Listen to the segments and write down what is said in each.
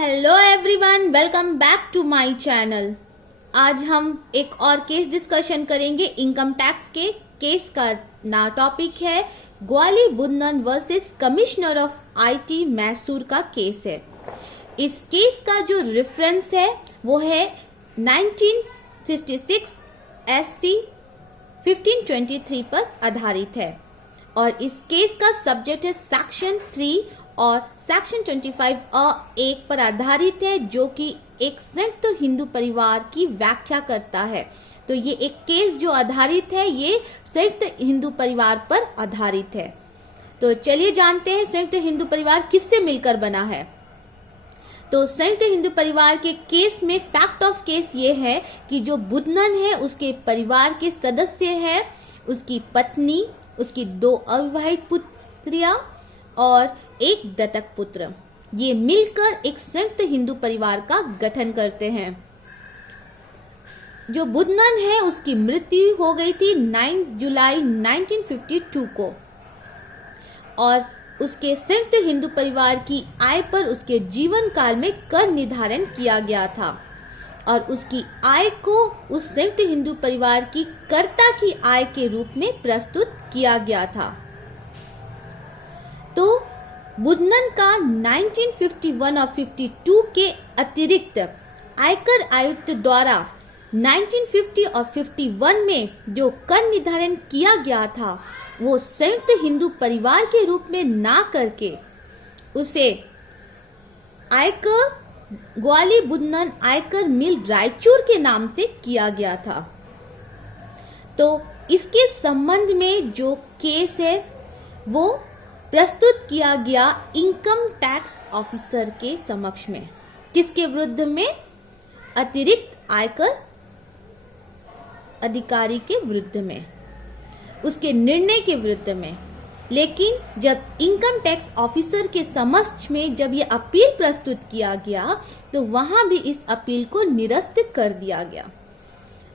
Hello everyone, welcome back to my channel. आज हम एक और केस डिस्कशन करेंगे। इनकम टैक्स के केस का टॉपिक है ग्वाली बुदनन versus commissioner of IT Mysore का केस है। इस केस का जो रेफरेंस है वो है 1966 SC 1523 पर आधारित है और इस केस का सब्जेक्ट है सेक्शन 3 और सेक्शन 25(a) पर आधारित है, जो कि एक संयुक्त हिंदू परिवार की व्याख्या करता है। तो ये एक केस जो आधारित है ये संयुक्त हिंदू परिवार पर आधारित है। तो चलिए जानते हैं संयुक्त हिंदू परिवार किससे मिलकर बना है। तो संयुक्त हिंदू परिवार के केस में फैक्ट ऑफ केस ये है कि जो बुदनन है उसके परिवार के सदस्य है, उसकी पत्नी, उसकी 2 अविवाहित पुत्रियां और एक दत्तक पुत्र, ये मिलकर एक संयुक्त हिंदू परिवार का गठन करते हैं। जो बुदनन है उसकी मृत्यु हो गई थी 9 जुलाई 1952 को और उसके संयुक्त हिंदू परिवार की आय पर उसके जीवन काल में कर निर्धारण किया गया था और उसकी आय को उस संयुक्त हिंदू परिवार की कर्ता की आय के रूप में प्रस्तुत किया गया था। तो बुदनन का 1951 और 52 के अतिरिक्त आयकर आयुक्त द्वारा 1950 और 51 में जो कर निर्धारण किया गया था वो संयुक्त हिंदू परिवार के रूप में ना करके उसे आयकर ग्वाली बुदनन आयकर मिल रायचूर के नाम से किया गया था। तो इसके संबंध में जो केस है वो प्रस्तुत किया गया इनकम टैक्स ऑफिसर के समक्ष में। किसके विरुद्ध में? अतिरिक्त आयकर अधिकारी के विरुद्ध में, उसके निर्णय के विरुद्ध में। लेकिन जब इनकम टैक्स ऑफिसर के समक्ष में जब ये अपील प्रस्तुत किया गया तो वहां भी इस अपील को निरस्त कर दिया गया।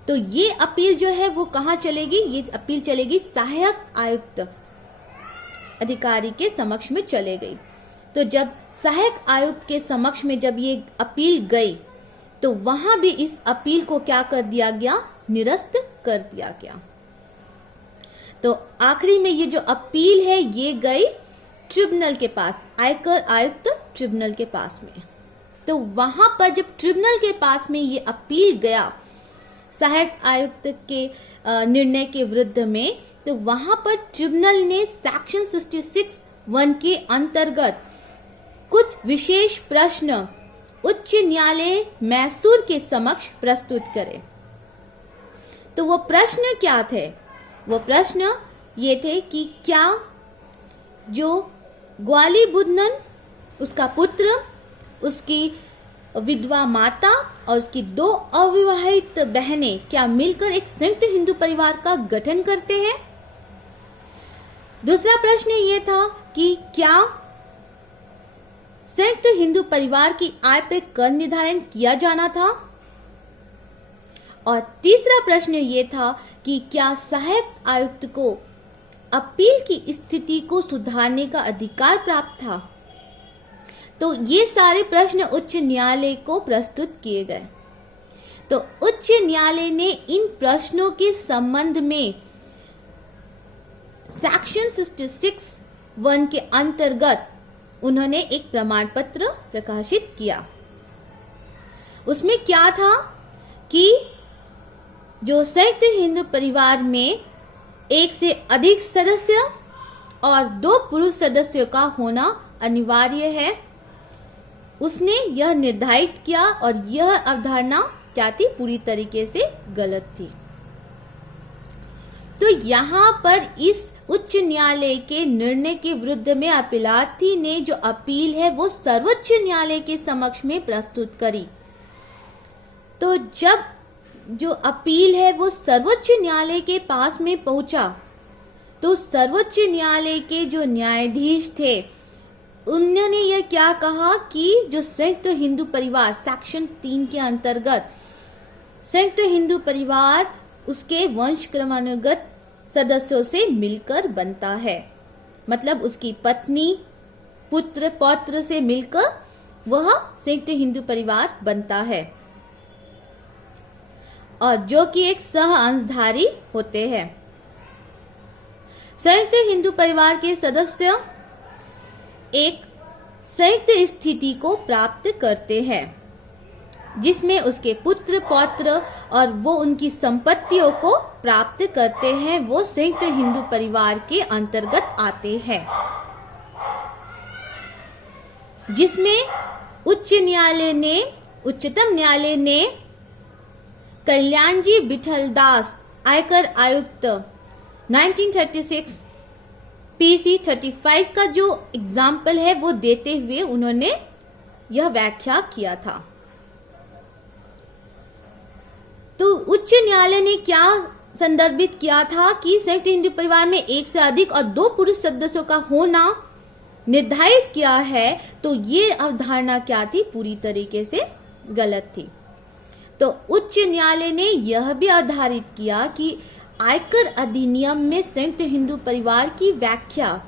तो ये अपील जो है वो कहाँ चलेगी? ये अपील चलेगी सहायक आयुक्त अधिकारी के समक्ष में चले गई। तो जब सहायक आयुक्त के समक्ष में जब ये अपील गई तो वहां भी इस अपील को क्या कर दिया गया? निरस्त कर दिया गया। तो आखिरी में ये जो अपील है ये गई ट्रिब्यूनल के पास, आयकर आयुक्त ट्रिब्यूनल के पास में। तो वहां पर जब ट्रिब्यूनल के पास में ये अपील गया सहायक आयुक्त के निर्णय के विरुद्ध में, तो वहां पर ट्रिब्यूनल ने सेक्शन 66(1) के अंतर्गत कुछ विशेष प्रश्न उच्च न्यायालय मैसूर के समक्ष प्रस्तुत करे। तो वो प्रश्न क्या थे? वो प्रश्न ये थे कि क्या जो ग्वाली बुदनन, उसका पुत्र, उसकी विधवा माता और उसकी 2 अविवाहित बहनें क्या मिलकर एक संयुक्त हिंदू परिवार का गठन करते हैं? दूसरा प्रश्न ये था कि क्या संयुक्त हिंदू परिवार की आय पर कर निर्धारण किया जाना था? और तीसरा प्रश्न ये था कि क्या सहायक आयुक्त को अपील की स्थिति को सुधारने का अधिकार प्राप्त था? तो ये सारे प्रश्न उच्च न्यायालय को प्रस्तुत किए गए। तो उच्च न्यायालय ने इन प्रश्नों के संबंध में सेक्शन 66(1) के अंतर्गत उन्होंने एक प्रमाण पत्र प्रकाशित किया। उसमें क्या था कि जो संयुक्त हिंदू परिवार में 1 से अधिक सदस्य और 2 पुरुष सदस्यों का होना अनिवार्य है, उसने यह निर्धारित किया और यह अवधारणा क्या थी? पूरी तरीके से गलत थी। तो यहाँ पर इस उच्च न्यायालय के निर्णय के विरुद्ध में अपीलार्थी ने जो अपील है वो सर्वोच्च न्यायालय के समक्ष में प्रस्तुत करी। तो जब जो अपील है वो सर्वोच्च न्यायालय के पास में पहुंचा तो सर्वोच्च न्यायालय के जो न्यायाधीश थे उन्होंने यह क्या कहा कि जो संयुक्त हिंदू परिवार सेक्शन 3 के अंतर्गत संयुक्त हिंदू परिवार उसके वंश क्रमानुगत सदस्यों से मिलकर बनता है। मतलब उसकी पत्नी, पुत्र, पौत्र से मिलकर वह संयुक्त हिंदू परिवार बनता है, और जो कि एक सह अंशधारी होते हैं। संयुक्त हिंदू परिवार के सदस्य एक संयुक्त स्थिति को प्राप्त करते हैं जिसमें उसके पुत्र पौत्र और वो उनकी संपत्तियों को प्राप्त करते हैं, वो संयुक्त हिंदू परिवार के अंतर्गत आते हैं, जिसमें उच्चतम न्यायालय ने कल्याणजी विठलदास आयकर आयुक्त 1936 PC 35 का जो एग्जाम्पल है वो देते हुए उन्होंने यह व्याख्या किया था। तो उच्च न्यायालय ने क्या संदर्भित किया था कि संयुक्त हिंदू परिवार में एक से अधिक और 2 पुरुष सदस्यों का होना निर्धारित किया है, तो ये अवधारणा क्या थी, पूरी तरीके से गलत थी। तो उच्च न्यायालय ने यह भी आधारित किया कि आयकर अधिनियम में संयुक्त हिंदू परिवार की व्याख्या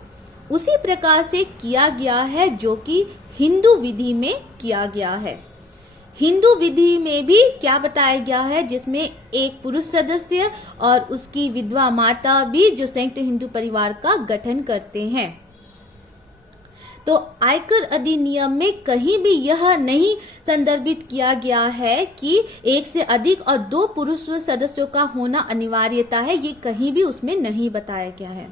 उसी प्रकार से किया गया है जो कि हिंदू विधि में किया गया है। हिंदू विधि में भी क्या बताया गया है, जिसमें एक पुरुष सदस्य और उसकी विधवा माता भी जो संयुक्त हिंदू परिवार का गठन करते हैं। तो आयकर अधिनियम में कहीं भी यह नहीं संदर्भित किया गया है कि एक से अधिक और 2 पुरुष सदस्यों का होना अनिवार्यता है, ये कहीं भी उसमें नहीं बताया गया है।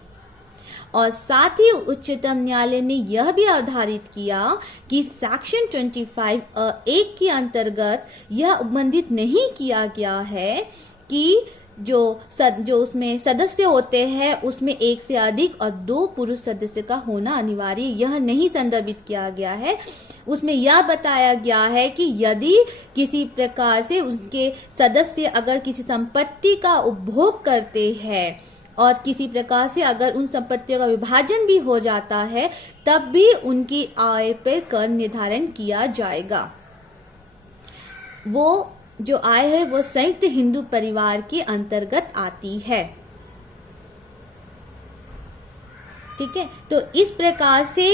और साथ ही उच्चतम न्यायालय ने यह भी आधारित किया कि सेक्शन 25 1 के अंतर्गत यह उल्लंघित नहीं किया गया है कि जो उसमें सदस्य होते हैं उसमें एक से अधिक और 2 पुरुष सदस्य का होना अनिवार्य, यह नहीं संदर्भित किया गया है। उसमें यह बताया गया है कि यदि किसी प्रकार से उसके सदस्य अगर किसी संपत्ति का उपभोग करते हैं और किसी प्रकार से अगर उन संपत्तियों का विभाजन भी हो जाता है, तब भी उनकी आय पर कर निर्धारण किया जाएगा। वो जो आय है वो संयुक्त हिंदू परिवार के अंतर्गत आती है। ठीक है, तो इस प्रकार से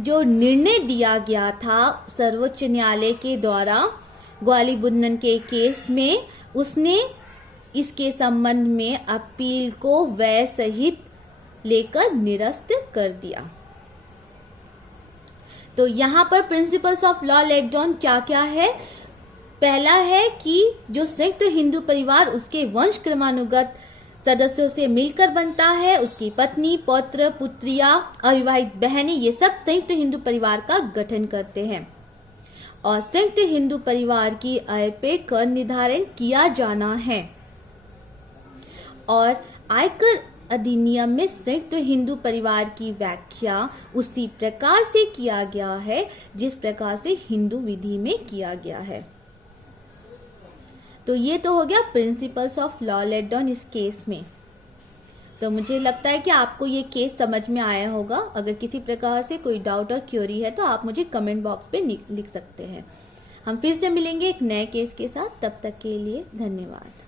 जो निर्णय दिया गया था सर्वोच्च न्यायालय के द्वारा ग्वालिबुन्नन के केस में, उसने इसके संबंध में अपील को व्यय सहित लेकर निरस्त कर दिया। तो यहाँ पर principles of law laid down क्या क्या है। पहला है कि जो संयुक्त हिंदू परिवार उसके वंश क्रमानुगत सदस्यों से मिलकर बनता है, उसकी पत्नी, पौत्र, पुत्रियां, अविवाहित बहनें, ये सब संयुक्त हिंदू परिवार का गठन करते हैं। और संयुक्त हिंदू परिवार की आय पे कर निर्धारण किया जाना है। और आयकर अधिनियम में संयुक्त हिंदू परिवार की व्याख्या उसी प्रकार से किया गया है जिस प्रकार से हिंदू विधि में किया गया है। तो ये तो हो गया principles of law laid down इस केस में। तो मुझे लगता है कि आपको ये केस समझ में आया होगा। अगर किसी प्रकार से कोई डाउट और क्वेरी है तो आप मुझे कमेंट बॉक्स पे लिख सकते हैं। हम फिर से मिलेंगे एक नए केस के साथ, तब तक के लिए धन्यवाद।